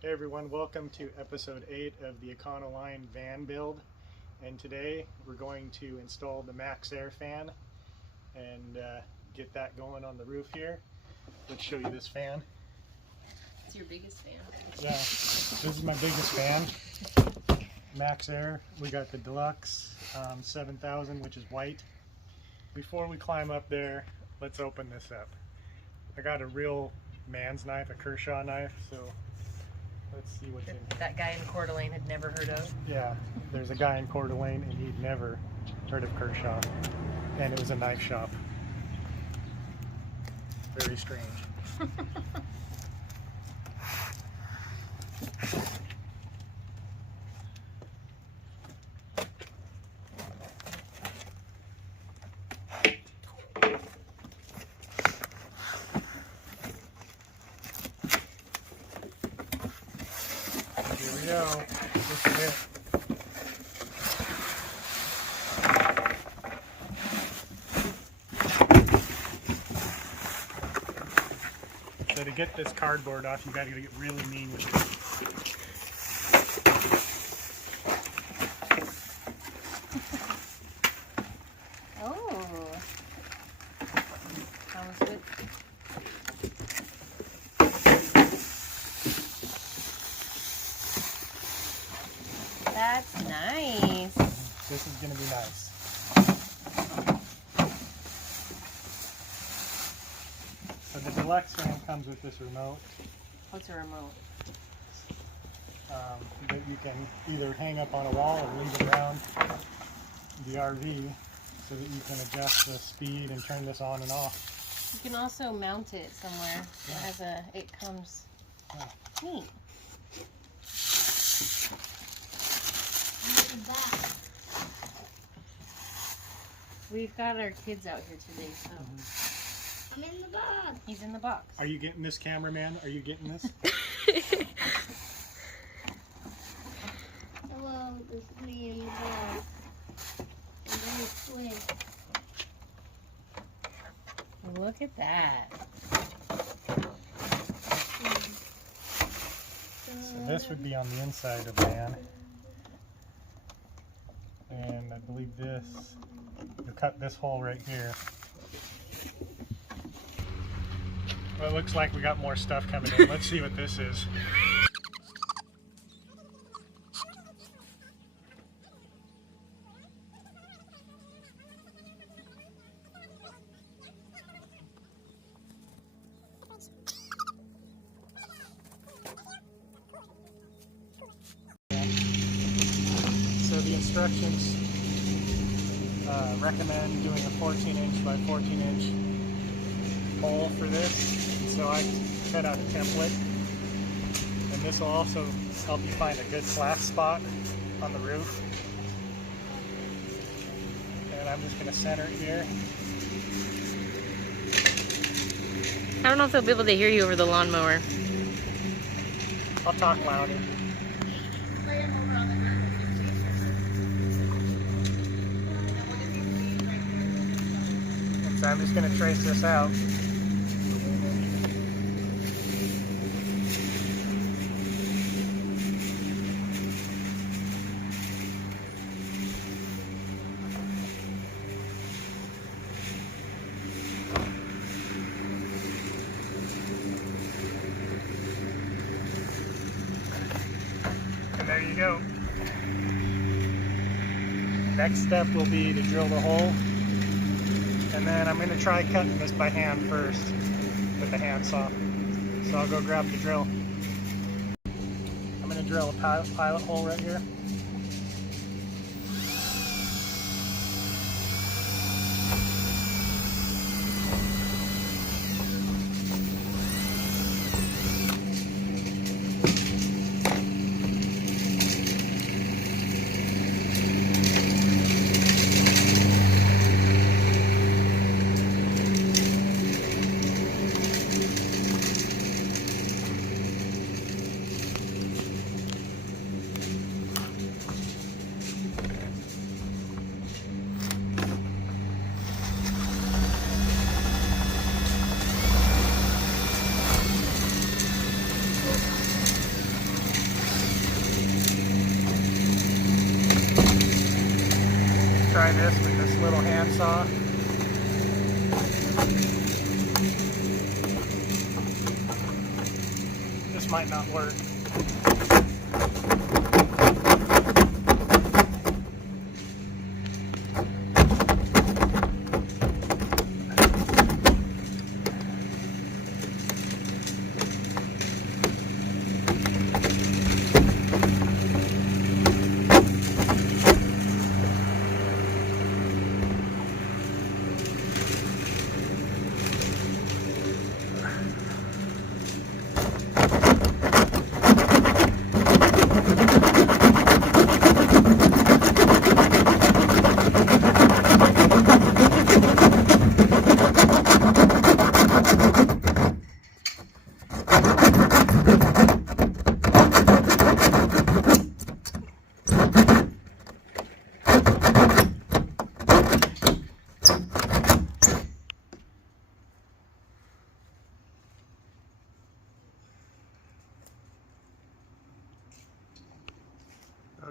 Hey everyone, welcome to episode 8 of the Econoline van build, and today we're going to install the Maxxair fan and get that going on the roof here. Let's show you this fan. It's your biggest fan. Yeah, this is my biggest fan. Maxxair. We got the Deluxe 7000, which is white. Before we climb up there, let's open this up. I got a real man's knife, a Kershaw knife, so let's see what's in here. That guy in Coeur d'Alene had never heard of. Yeah, there's a guy in Coeur d'Alene and he'd never heard of Kershaw. And it was a knife shop. Very strange. Here we go. This is it. So to get this cardboard off, you gotta get really mean with it. Oh. That was good. That's nice. This is gonna be nice. So the Deluxe fan comes with this remote What's a remote? that you can either hang up on a wall or leave it around the RV so that you can adjust the speed and turn this on and off. You can also mount it somewhere. Yeah. It has a, it comes neat. We've got our kids out here today, so. I'm in the box. He's in the box. Are you getting this, cameraman? Are you getting this? Hello, this is me in the box. And then it's twin. Look at that. So this would be on the inside of the van. And I believe this, you'll cut this hole right here. Well, it looks like we got more stuff coming in. Let's see what this is. So the instructions recommend doing a 14-inch by 14-inch hole for this. So I cut out a template, and this will also help you find a good flat spot on the roof. And I'm just going to center it here. I don't know if they'll be able to hear you over the lawnmower. I'll talk louder. And so I'm just going to trace this out. There you go. Next step will be to drill the hole, and then I'm going to try cutting this by hand first with the handsaw. So I'll go grab the drill. I'm going to drill a pilot hole right here. try this with this little handsaw. This might not work.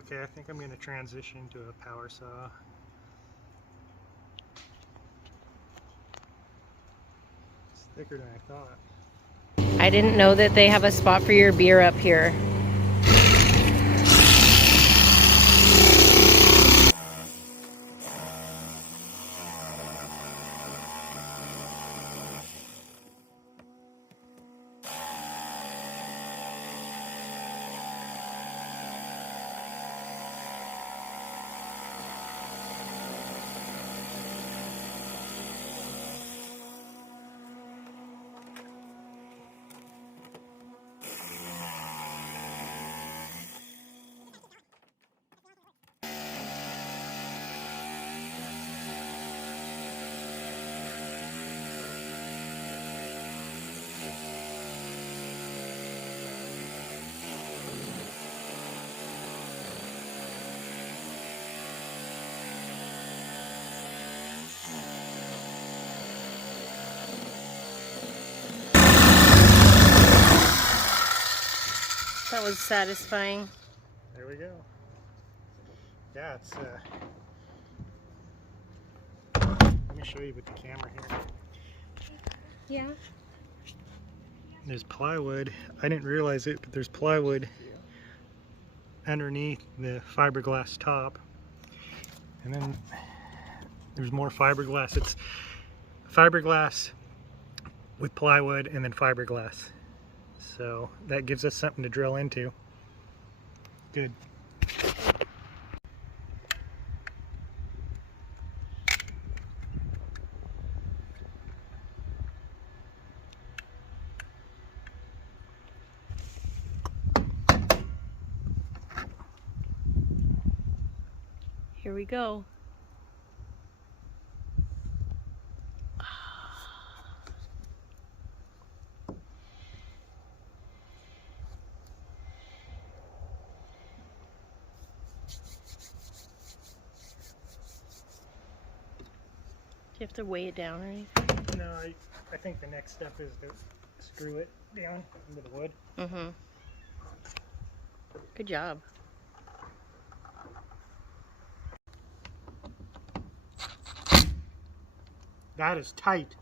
Okay, I think I'm going to transition to a power saw. It's thicker than I thought. I didn't know that they have a spot for your beer up here. That was satisfying. There we go. Yeah, it's let me show you with the camera here. Yeah. There's plywood. I didn't realize it, but there's plywood underneath the fiberglass top. And then there's more fiberglass. It's fiberglass with plywood and then fiberglass. So that gives us something to drill into. Good. Here we go. Do you have to weigh it down or anything? No, I think the next step is to screw it down into the wood. Mm-hmm. Good job. That is tight.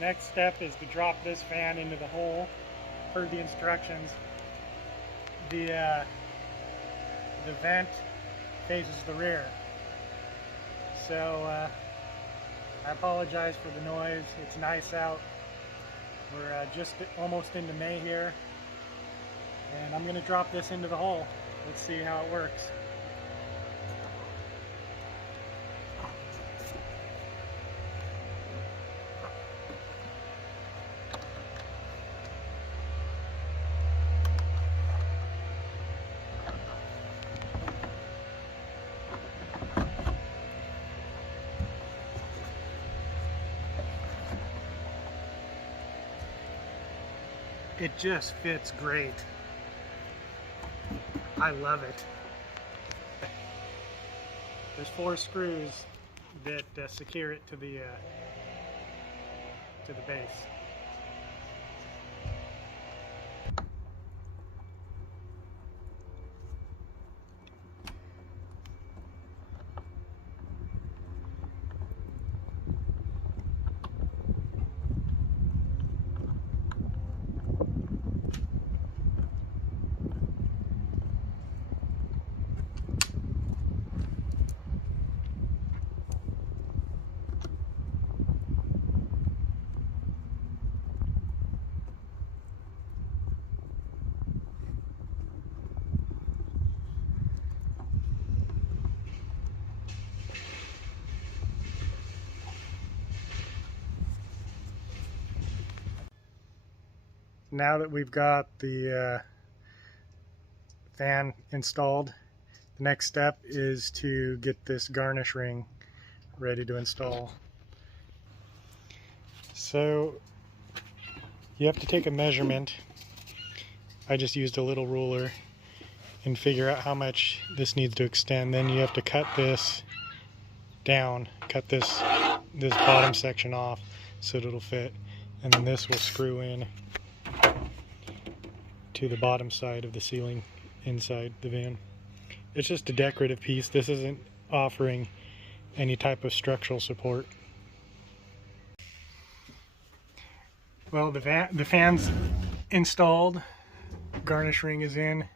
Next step is to drop this fan into the hole per the instructions. The vent faces the rear. So I apologize for the noise. It's nice out. We're just almost into May here. And I'm going to drop this into the hole. Let's see how it works. It just fits great. I love it. There's 4 screws that secure it to the base. Now that we've got the fan installed, the next step is to get this garnish ring ready to install. So you have to take a measurement. I just used a little ruler and figure out how much this needs to extend. Then you have to cut this down, cut this bottom section off so that it'll fit, and then this will screw in to the bottom side of the ceiling inside the van. It's just a decorative piece. This isn't offering any type of structural support. Well, the fan's installed, garnish ring is in.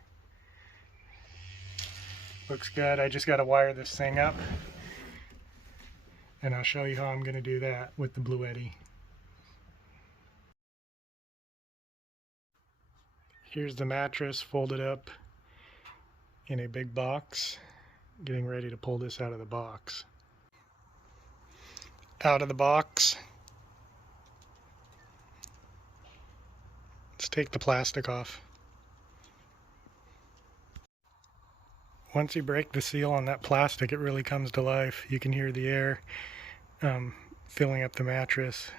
Looks good. I just got to wire this thing up, and I'll show you how I'm going to do that with the Bluetti. Here's the mattress folded up in a big box. Getting ready to pull this out of the box. Out of the box. Let's take the plastic off. Once you break the seal on that plastic, it really comes to life. You can hear the air filling up the mattress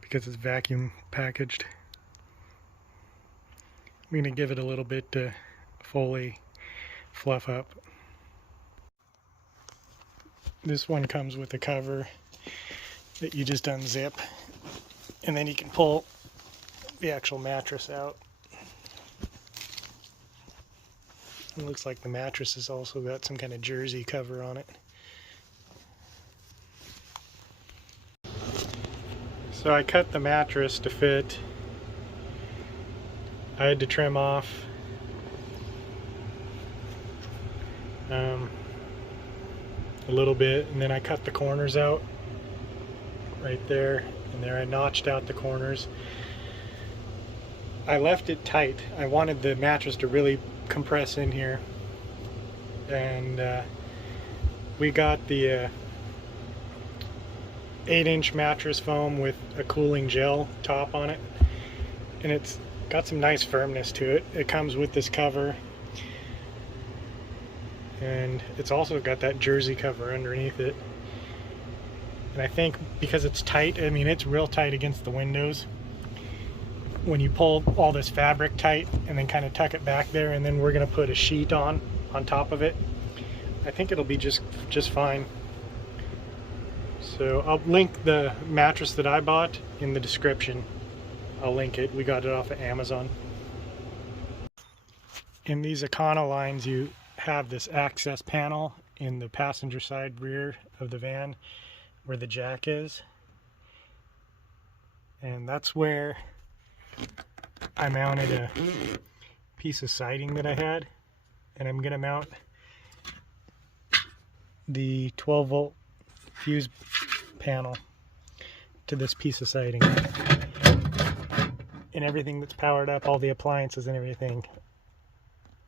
because it's vacuum packaged. I'm going to give it a little bit to fully fluff up. This one comes with a cover that you just unzip, and then you can pull the actual mattress out. It looks like the mattress has also got some kind of jersey cover on it. So I cut the mattress to fit. I had to trim off a little bit, and then I cut the corners out right there, and there I notched out the corners. I left it tight. I wanted the mattress to really compress in here, and we got the 8-inch mattress foam with a cooling gel top on it, and it's got some nice firmness to it. It comes with this cover, and it's also got that jersey cover underneath it. And I think because it's tight, I mean it's real tight against the windows. When you pull all this fabric tight and then kind of tuck it back there, and then we're going to put a sheet on top of it, I think it'll be just fine. So I'll link the mattress that I bought in the description. I'll link it. We got it off of Amazon. In these Econolines, you have this access panel in the passenger side rear of the van where the jack is. And that's where I mounted a piece of siding that I had. And I'm going to mount the 12-volt fuse panel to this piece of siding. And everything that's powered up, all the appliances and everything,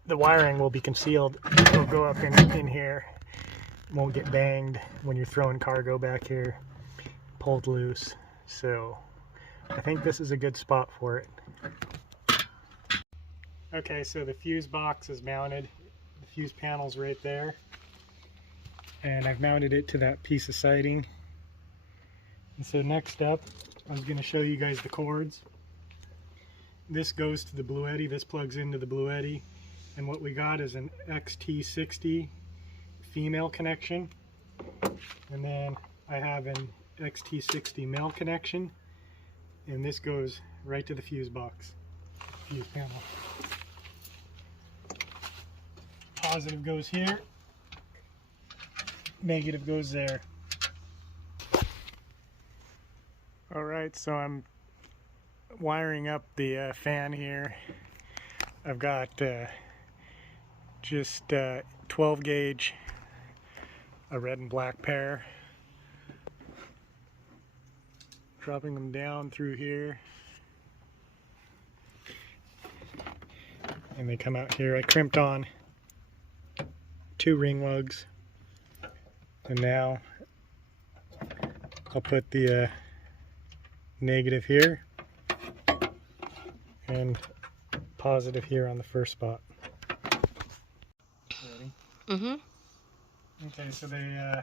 the wiring will be concealed. It'll go up in here. It won't get banged when you're throwing cargo back here, pulled loose. So I think this is a good spot for it. Okay, so the fuse box is mounted. The fuse panel's right there. And I've mounted it to that piece of siding. And so next up, I was going to show you guys the cords. this goes to the Bluetti, this plugs into the Bluetti, and what we got is an XT60 female connection, and then I have an XT60 male connection, and this goes right to the fuse box, fuse panel. Positive goes here, negative goes there. Alright, so I'm wiring up the fan here. I've got just 12 gauge, a red and black pair. Dropping them down through here. And they come out here. I crimped on 2 ring lugs. And now I'll put the negative here and positive here on the first spot. Ready? Mm-hmm. Okay, so they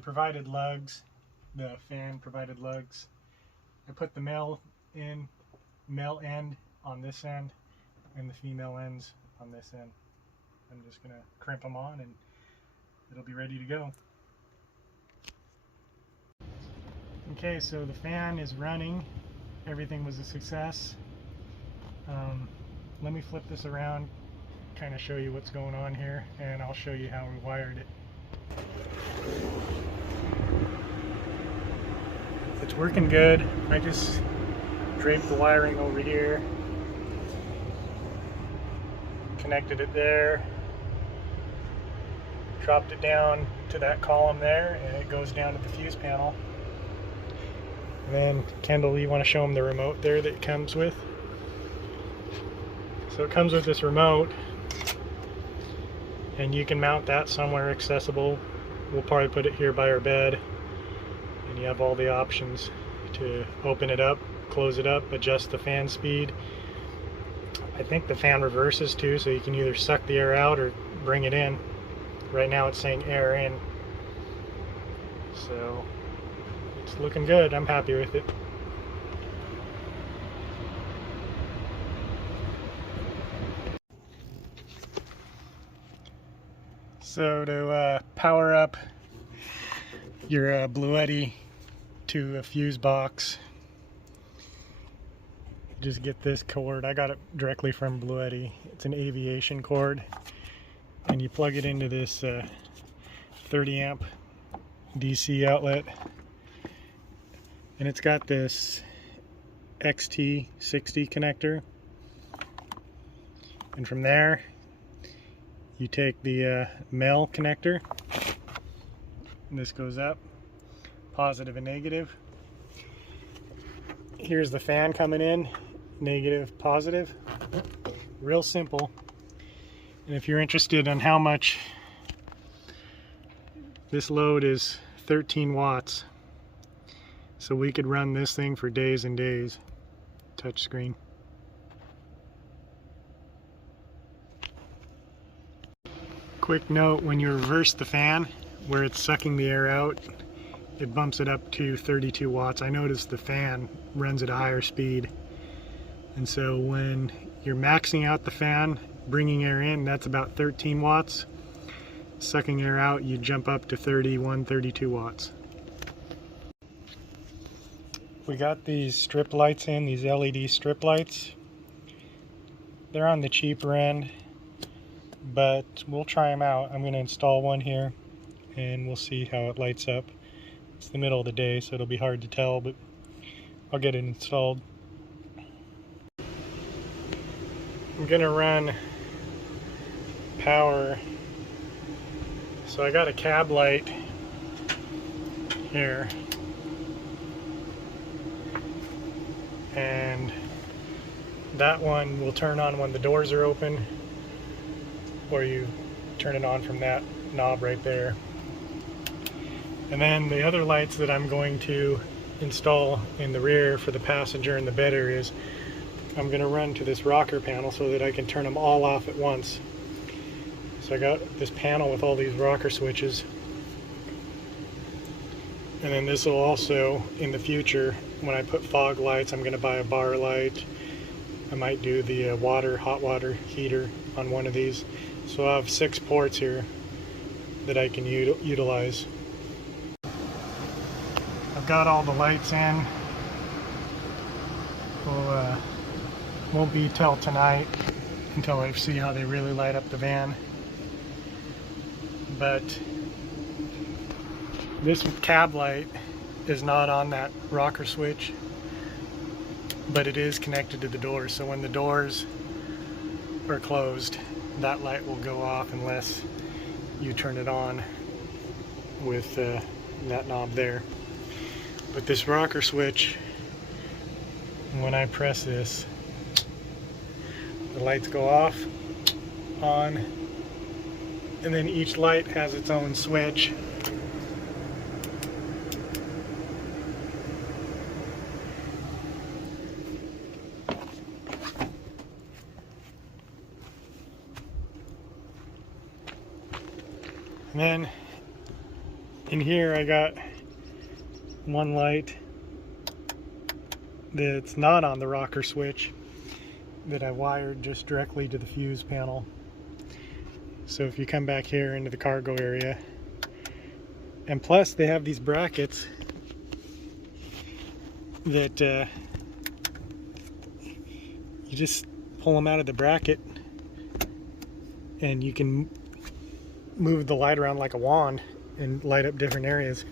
provided lugs. The fan provided lugs. I put the male end on this end and the female ends on this end. I'm just gonna crimp them on and it'll be ready to go. Okay, so the fan is running. Everything was a success. Let me flip this around, kind of show you what's going on here, and I'll show you how we wired it. It's working good. I just draped the wiring over here, connected it there, dropped it down to that column there, and it goes down to the fuse panel. And then, Kendall, you want to show them the remote there that it comes with? So it comes with this remote, and you can mount that somewhere accessible. We'll probably put it here by our bed, and you have all the options to open it up, close it up, adjust the fan speed. I think the fan reverses too, so you can either suck the air out or bring it in. Right now it's saying air in, so it's looking good. I'm happy with it. So to power up your Bluetti to a fuse box, just get this cord. I got it directly from Bluetti. It's an aviation cord, and you plug it into this 30 amp DC outlet, and it's got this XT60 connector, and from there you take the male connector, and this goes up, positive and negative. Here's the fan coming in, negative, positive. Real simple. And if you're interested in how much, this load is 13 watts. So we could run this thing for days and days. Touchscreen. Quick note, when you reverse the fan, where it's sucking the air out, it bumps it up to 32 watts. I noticed the fan runs at a higher speed. And so when you're maxing out the fan, bringing air in, that's about 13 watts. Sucking air out, you jump up to 31, 32 watts. We got these strip lights in, these LED strip lights. They're on the cheaper end, but we'll try them out. I'm going to install one here and we'll see how it lights up. It's the middle of the day, so it'll be hard to tell, but I'll get it installed. I'm going to run power. So I got a cab light here, and that one will turn on when the doors are open, or you turn it on from that knob right there. And then the other lights that I'm going to install in the rear for the passenger and the bed areas, I'm going to run to this rocker panel so that I can turn them all off at once. So I got this panel with all these rocker switches, and then this will also, in the future, when I put fog lights, I'm going to buy a bar light, I might do the hot water heater on one of these. So I have 6 ports here that I can utilize. I've got all the lights in. Won't be till tonight until I see how they really light up the van. But this cab light is not on that rocker switch, but it is connected to the doors. So when the doors are closed, that light will go off unless you turn it on with that knob there. But this rocker switch, when I press this, the lights go off, on, and then each light has its own switch. And then in here I got one light that's not on the rocker switch that I wired just directly to the fuse panel. So if you come back here into the cargo area, and plus they have these brackets that you just pull them out of the bracket and you can move the light around like a wand and light up different areas.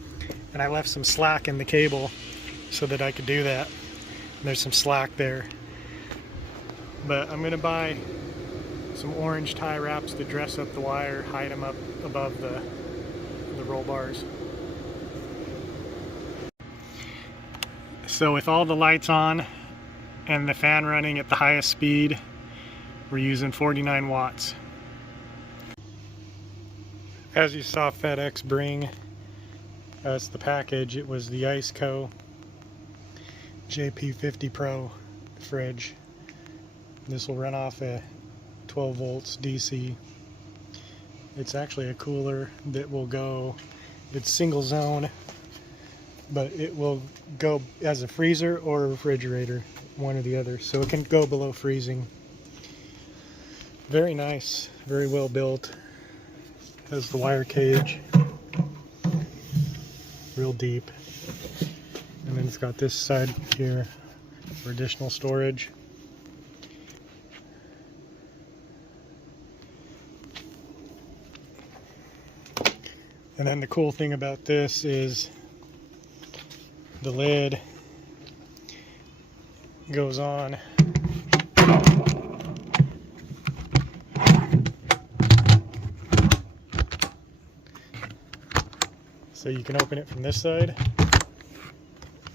And I left some slack in the cable so that I could do that. And there's some slack there. But I'm gonna buy some orange tie wraps to dress up the wire, hide them up above the roll bars. So with all the lights on and the fan running at the highest speed, we're using 49 watts. As you saw FedEx bring us the package, it was the ICECO JP50 Pro fridge. This will run off at 12 volts DC. It's actually a cooler that will go, it's single zone, but it will go as a freezer or a refrigerator, one or the other. So it can go below freezing. Very nice, very well built. Has the wire cage, real deep, and then it's got this side here for additional storage. And then the cool thing about this is the lid goes on. So you can open it from this side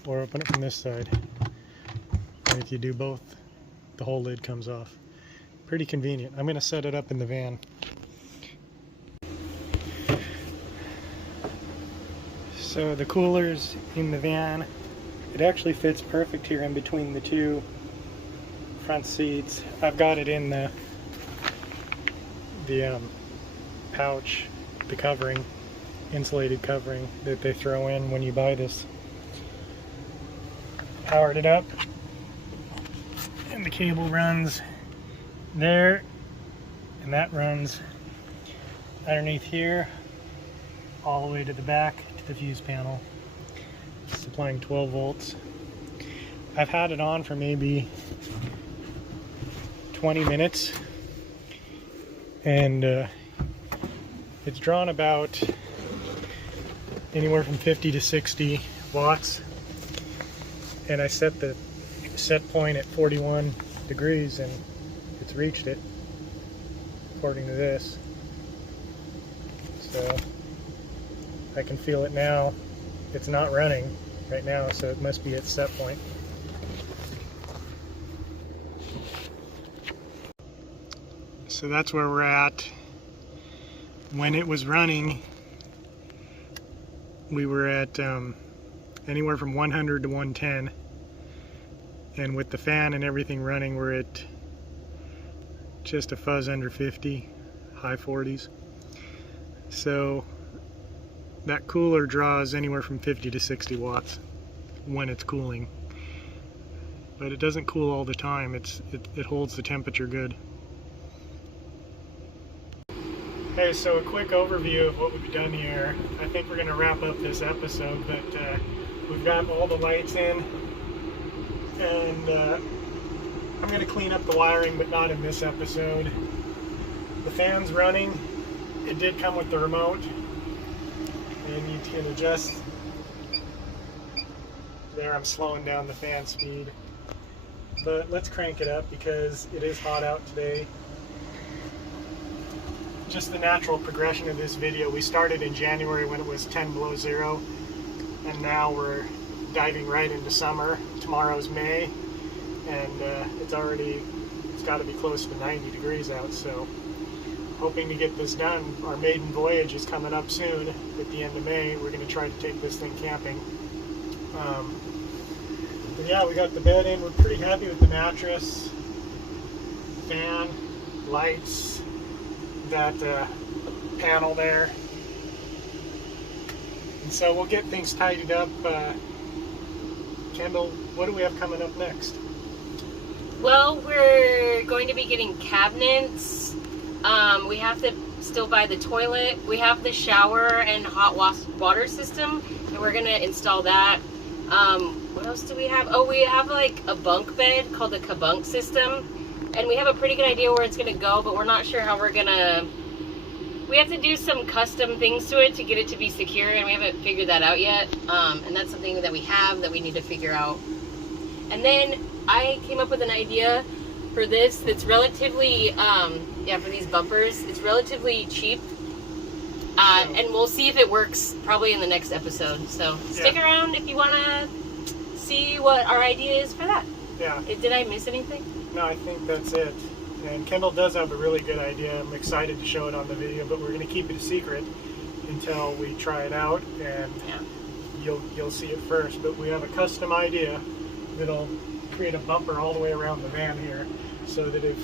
or open it from this side. And if you do both, the whole lid comes off. Pretty convenient. I'm going to set it up in the van. So the cooler's in the van. It actually fits perfect here in between the two front seats. I've got it in the pouch, the covering, insulated covering that they throw in when you buy this. Powered it up, and the cable runs there, and that runs underneath here all the way to the back to the fuse panel, supplying 12 volts. I've had it on for maybe 20 minutes, and it's drawn about anywhere from 50 to 60 watts, and I set the set point at 41 degrees and it's reached it according to this. So I can feel it now. It's not running right now, so it must be at set point. So that's where we're at. When it was running, we were at anywhere from 100 to 110, and with the fan and everything running, we're at just a fuzz under 50, high 40s. So that cooler draws anywhere from 50 to 60 watts when it's cooling. but it doesn't cool all the time. It holds the temperature good. Okay, so a quick overview of what we've done here. I think we're going to wrap up this episode, but we've got all the lights in, and I'm going to clean up the wiring, but not in this episode. The fan's running. It did come with the remote, and you can adjust. There, I'm slowing down the fan speed. But let's crank it up because it is hot out today. Just the natural progression of this video. We started in January when it was 10 below zero, and now we're diving right into summer. Tomorrow's May, and it's got to be close to 90 degrees out, so hoping to get this done. Our maiden voyage is coming up soon at the end of May. We're going to try to take this thing camping. But yeah, we got the bed in. We're pretty happy with the mattress, fan, lights, that panel there. And so we'll get things tidied up. Kendall, what do we have coming up next? Well, we're going to be getting cabinets. We have to still buy the toilet. We have the shower and hot water system, and we're going to install that. What else do we have? Oh, we have like a bunk bed called the Kabunk system, and we have a pretty good idea where it's going to go, but we're not sure how we're going to... We have to do some custom things to it to get it to be secure, and we haven't figured that out yet. And that's something that we have that we need to figure out. And then I came up with an idea for this that's relatively, for these bumpers. It's relatively cheap. And we'll see if it works probably in the next episode. So stick around if you want to see what our idea is for that. Yeah. Did I miss anything? No, I think that's it. And Kendall does have a really good idea. I'm excited to show it on the video, but we're going to keep it a secret until we try it out, and you'll see it first. But we have a custom idea that'll create a bumper all the way around the van here, so that if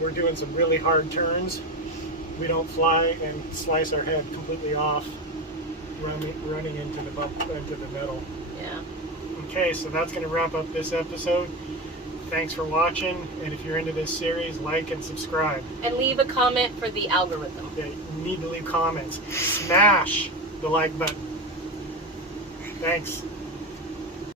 we're doing some really hard turns, we don't fly and slice our head completely off running into the metal. Yeah. Okay, so that's going to wrap up this episode. Thanks for watching, and if you're into this series, like and subscribe. And leave a comment for the algorithm. Yeah, you need to leave comments. Smash the like button. Thanks.